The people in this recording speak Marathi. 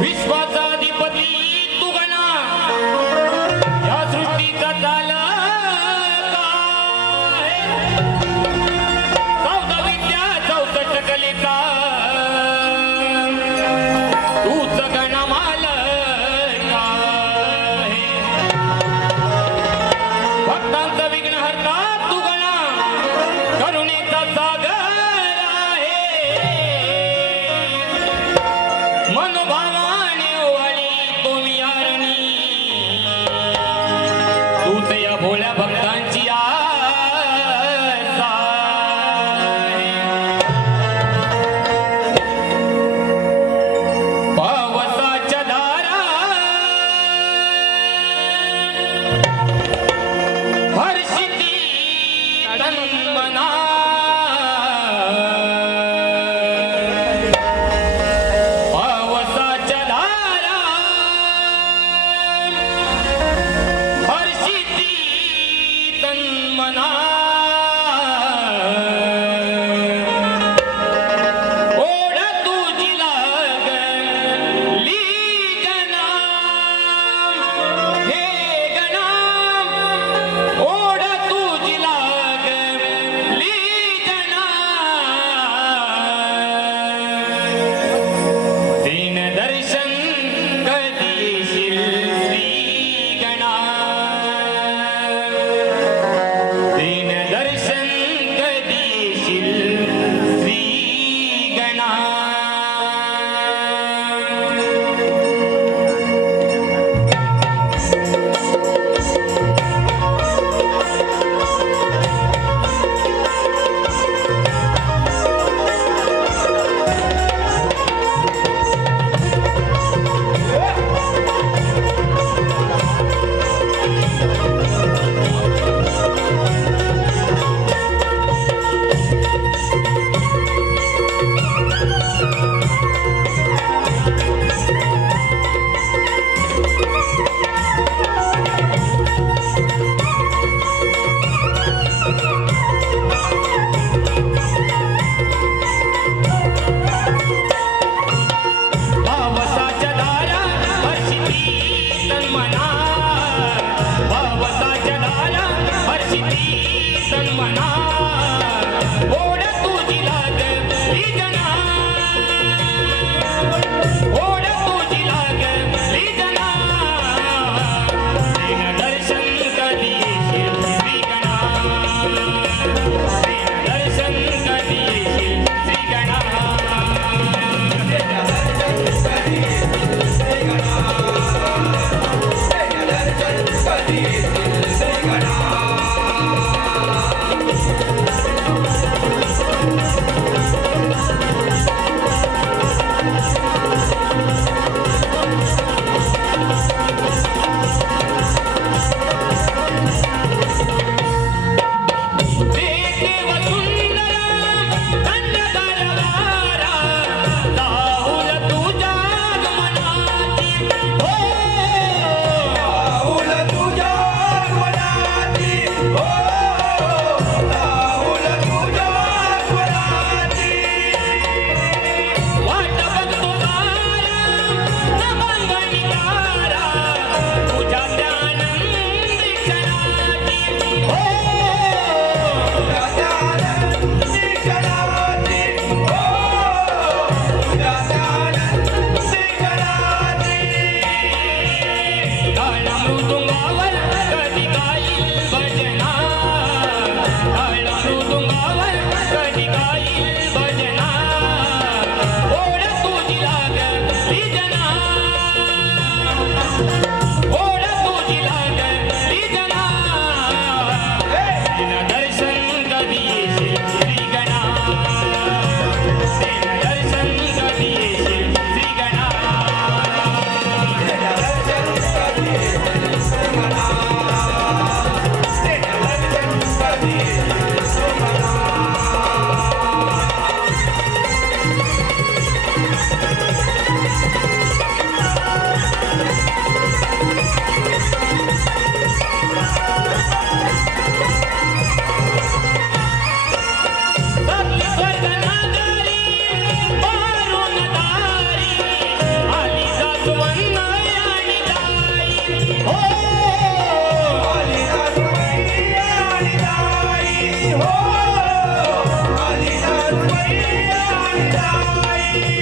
विश्वाचा अधिपती तू गणा या सृष्टीचा चालका आहे. चौदा विद्या 64 कलिका तूच गणमालका आहे. भक्तांचा विघ्न हरता तू गणा करुणेचा सागर आहे. मनोभावाने ओवाळी तो विहारणी तूच या भोळ्या भक्तांची आस आहे. पावसाच्या धारा हर्षिती तन्मना पावसाच्या धारा हर्षिती तन्मना ओढ तुझी लागली गणा हे गणा ओढ तुझी लागली गणा दीन दर्शन कधीशील श्री गणा दीन दर्शन कधीशील श्री गणा. पावसाच्या धारा हर्षिती तन्मना पावसाच्या धारा हर्षिती तन्मना ओढ तुझी लागली गणा ओढ तुझी लागली गणा दीन दर्शन कधी येशील श्री गणा दीन दर्शन कधी येशील श्री गणा. देव सुंदर कन्यादार वारा राहुल तुझ्या मनाची हो राहुल तुझ्या मनाची हो राहुल तुझ्या मनाची वाट बघतो तारा नमंगणी तारा तुझ्या त्यानंदी क्षणाची हो तुझ्या आनंदी क्षणाची हो तुझ्या आनंदी क्षणाची काळा मृदुंगावर कधी गाईल भजना काळा मृदुंगावर कधी गाईल भजना ओढ तुझी लागली जना ओढ तुझी लागली जना दीन दर्शन कधी येशील श्री गणा दीन दर्शन कधी येशील श्री गणा. कधी आणि ताई